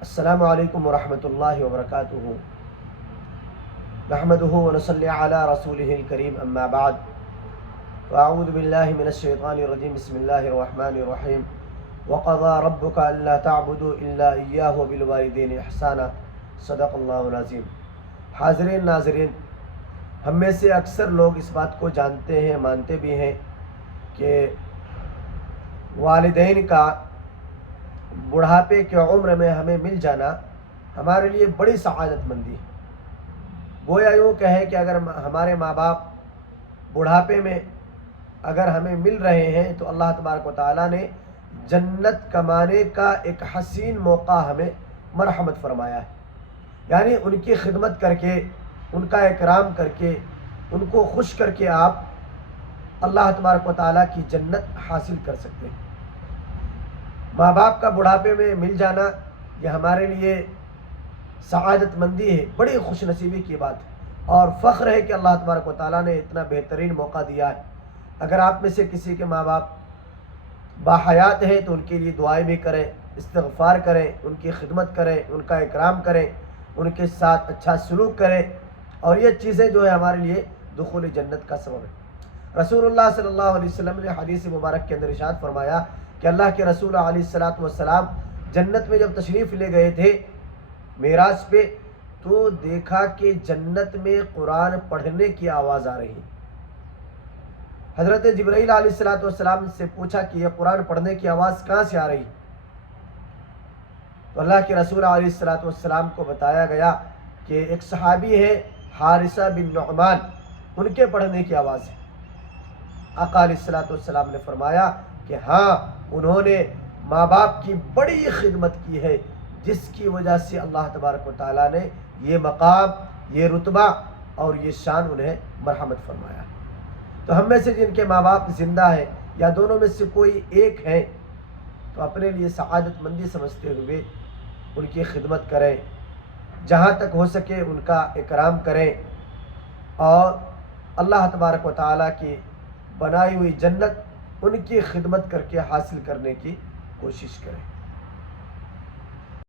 السلام علیکم ورحمۃ اللہ وبرکاتہ۔ نحمده ونصلی علی رسولہ الکریم، اما بعد فاعوذ باللہ من الشیطان الرجیم، بسم اللہ الرحمن الرحیم۔ وقضى ربك الا تعبدوا الا اياه وبالوالدین احسانا، صدق اللہ العظیم۔ حاضرین ناظرین، ہم میں سے اکثر لوگ اس بات کو جانتے ہیں، مانتے بھی ہیں کہ والدین کا بڑھاپے کے عمر میں ہمیں مل جانا ہمارے لیے بڑی سعادت مندی ہے۔ گویا یوں کہے کہ اگر ہمارے ماں باپ بڑھاپے میں اگر ہمیں مل رہے ہیں تو اللہ تبارک و تعالیٰ نے جنت کمانے کا ایک حسین موقع ہمیں مرحمت فرمایا ہے۔ یعنی ان کی خدمت کر کے، ان کا اکرام کر کے، ان کو خوش کر کے آپ اللہ تبارک و تعالیٰ کی جنت حاصل کر سکتے ہیں۔ ماں باپ کا بڑھاپے میں مل جانا یہ ہمارے لیے سعادت مندی ہے، بڑی خوش نصیبی کی بات ہے، اور فخر ہے کہ اللہ تبارک و تعالیٰ نے اتنا بہترین موقع دیا ہے۔ اگر آپ میں سے کسی کے ماں باپ باحیات ہیں تو ان کے لیے دعائیں بھی کریں، استغفار کریں، ان کی خدمت کریں، ان کا اکرام کریں، ان کے ساتھ اچھا سلوک کریں، اور یہ چیزیں جو ہے ہمارے لیے دخول جنت کا سبب ہے۔ رسول اللہ صلی اللہ علیہ وسلم نے حدیث مبارک کے اندر ارشاد فرمایا کہ اللہ کے رسول علیہ الصلوۃ والسلام جنت میں جب تشریف لے گئے تھے معراج پہ، تو دیکھا کہ جنت میں قرآن پڑھنے کی آواز آ رہی ہے۔ حضرت جبرائیل علیہ الصلوۃ والسلام سے پوچھا کہ یہ قرآن پڑھنے کی آواز کہاں سے آ رہی؟ تو اللہ کے رسول علیہ الصلوۃ والسلام کو بتایا گیا کہ ایک صحابی ہے حارثہ بن نعمان، ان کے پڑھنے کی آواز ہے۔ آقا علیہ الصلوۃ والسلام نے فرمایا کہ ہاں، انہوں نے ماں باپ کی بڑی خدمت کی ہے، جس کی وجہ سے اللہ تبارک و تعالیٰ نے یہ مقام، یہ رتبہ اور یہ شان انہیں مرحمت فرمایا۔ تو ہم میں سے جن کے ماں باپ زندہ ہیں یا دونوں میں سے کوئی ایک ہے، تو اپنے لیے سعادت مندی سمجھتے ہوئے ان کی خدمت کریں، جہاں تک ہو سکے ان کا اکرام کریں، اور اللہ تبارک و تعالیٰ کی بنائی ہوئی جنت ان کی خدمت کر کے حاصل کرنے کی کوشش کریں۔